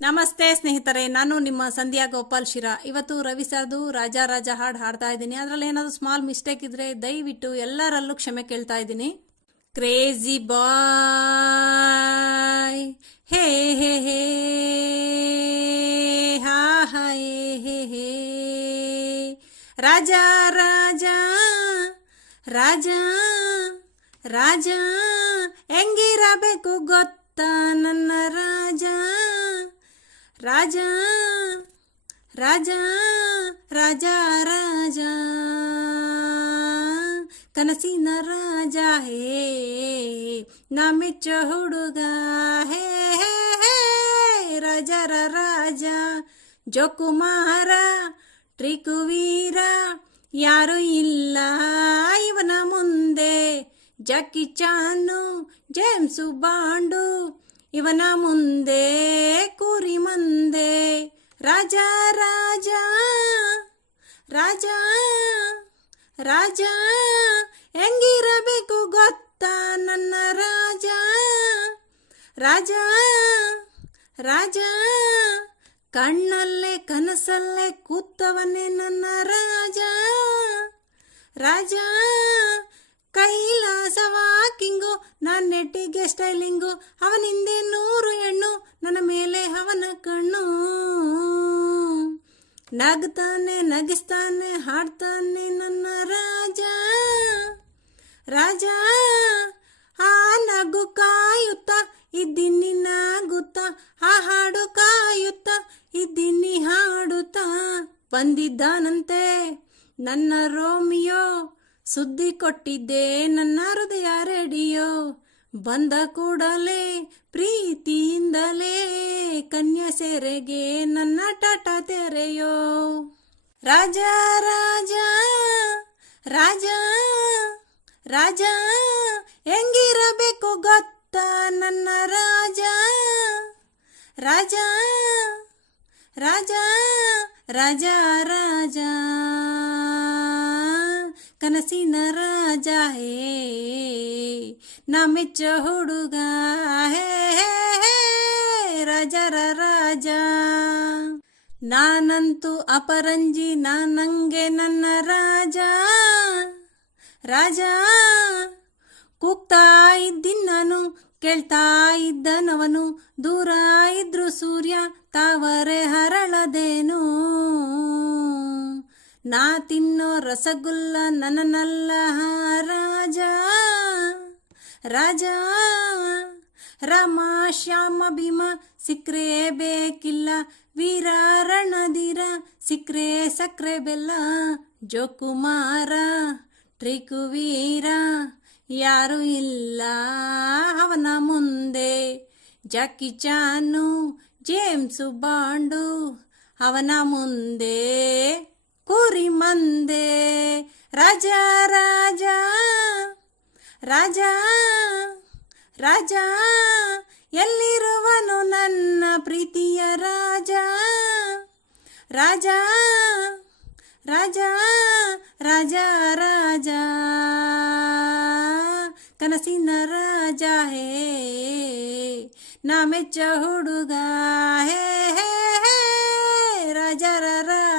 ನಮಸ್ತೆ ಸ್ನೇಹಿತರೆ, ನಾನು ನಿಮ್ಮ ಸಂಧ್ಯಾ ಗೋಪಾಲ್ ಶಿರಾ. ಇವತ್ತು ರವಿ ಸರ್ದು ರಾಜಾ ರಾಜಾ ಹಾಡು ಹಾಡ್ತಾ ಇದ್ದೀನಿ. ಅದರಲ್ಲಿ ಏನಾದರೂ ಸ್ಮಾಲ್ ಮಿಸ್ಟೇಕ್ ಇದ್ರೆ ದಯವಿಟ್ಟು ಎಲ್ಲರಲ್ಲೂ ಕ್ಷಮೆ ಕೇಳ್ತಾ ಇದ್ದೀನಿ. ಕ್ರೇಜಿ ಬಾಯ್ ಹೇ ಹೇ ಹೇ ಹಾ ಹಾ ಹೇ ಹೇ ರಾಜಾ ರಾಜಾ ರಾಜಾ ರಾಜಾ ಹೆಂಗಿರಬೇಕು ಗೊತ್ತಾ ನನ್ನ ರಾಜಾ ರಾಜಾ ರಾಜಾ ರಾಜಾ ರಾಜಾ ಕನಸಿನ ರಾಜ ಹೇ ನಾ ಮೆಚ್ಚೋ ಹುಡುಗ ಹೇ ಹೇ ಹೇ ರಾಜರ ರಾಜ ಜೋಕುಮಾರ ಟ್ರಿಕುವೀರ ಯಾರು ಇಲ್ಲ ಇವನ ಮುಂದೆ. ಜಾಕಿ ಚಾನು ಜೇಮ್ಸು ಬಾಂಡು ಇವನ ಮುಂದೆ ಕುರಿ ಮಂದೆ. ರಾಜಾ ರಾಜಾ ರಾಜಾ ರಾಜಾ ಹೆಂಗಿರಬೇಕು ಗೊತ್ತಾ ನನ್ನ ರಾಜಾ ರಾಜಾ ರಾಜಾ ಕಣ್ಣಲ್ಲೇ ಕನಸಲ್ಲೇ ಕೂತವನೇ ನನ್ನ ರಾಜಾ ರಾಜಾ ಕೈಲಾಸ ವಾಕಿಂಗು ನನ್ನ ನೆಟ್ಟಿಗೆ ಸ್ಟೈಲಿಂಗು ಅವನಿಂದೆ 100 ಹೆಣ್ಣು ನನ್ನ ಮೇಲೆ ಅವನ ಕಣ್ಣು. ನಗ್ತಾನೆ ನಗಿಸ್ತಾನೆ ಹಾಡ್ತಾನೆ ನನ್ನ ರಾಜಾ ರಾಜಾ ಆ ನಗು ಕಾಯುತ್ತ ಇದ್ದೀನಿ ನಾಗುತ್ತ ಆ ಹಾಡು ಕಾಯುತ್ತ ಇದ್ದೀನಿ ಹಾಡುತ್ತಾ. ಬಂದಿದ್ದಾನಂತೆ ನನ್ನ ರೋಮಿಯೋ ಸುದ್ದಿ ಕೊಟ್ಟಿದ್ದೆ ನನ್ನ ಹೃದಯ ರೇಡಿಯೋ. ಬಂದ ಕೂಡಲೇ ಪ್ರೀತಿಯಿಂದಲೇ ಕನ್ಯಾ ಸೆರೆಗೆ ನನ್ನ ಟಾಟಾ ತೆರೆಯೋ. ರಾಜಾ ರಾಜಾ ರಾಜಾ ರಾಜಾ ಹೆಂಗಿರಬೇಕು ಗೊತ್ತಾ ನನ್ನ ರಾಜಾ ರಾಜಾ ರಾಜಾ ರಾಜಾ ರಾಜಾ ಕನಸಿನ ರಾಜ ಹೇ ನಾ ಮೆಚ್ಚೋ ಹುಡುಗ ಹೇ ಹೇ ರಾಜರ ರಾಜ. ನಾನಂತೂ ಅಪರಂಜಿ ನಾನಂಗೆ ನನ್ನ ರಾಜ ರಾಜ ಕೂಗ್ತಾ ಇದ್ದೀನಿ ನಾನು ಕೇಳ್ತಾ ಇದ್ದನವನು. ದೂರ ಇದ್ರು ಸೂರ್ಯ ತಾವರೆ ಹರಳದೇನು. ನಾ ತಿನ್ನೋ ರಸಗುಲ್ಲ ನನ್ನಲ್ಲ ರಾಜಾ ರಾಜಾ ರಾಮ ಶ್ಯಾಮ ಭೀಮ ಸಿಕ್ರೆ ಬೇಕಿಲ್ಲ ವೀರ ರಣಧೀರ ಸಿಕ್ರೆ ಸಕ್ರೆ ಬೆಲ್ಲ. ಜೋಕುಮಾರ ಟ್ರಿಕುವೀರ ಯಾರು ಇಲ್ಲ ಅವನ ಮುಂದೆ. ಜಾಕಿ ಚಾನು ಜೇಮ್ಸು ಬಾಂಡು ಅವನ ಮುಂದೆ ಕುರಿ ಮಂದೆ. ರಾಜಾ ರಾಜಾ ರಾಜಾ ರಾಜಾ ಎಲ್ಲಿರುವನು ನನ್ನ ಪ್ರೀತಿಯ ರಾಜಾ ರಾಜಾ ರಾಜಾ ರಾಜಾ ರಾಜಾ ಕನಸಿನ ರಾಜ ಹೇ ನಾ ಮೆಚ್ಚ ಹುಡುಗ ಹೇ ಹೇ ಹೇ ರಾಜರ ರಾಜ.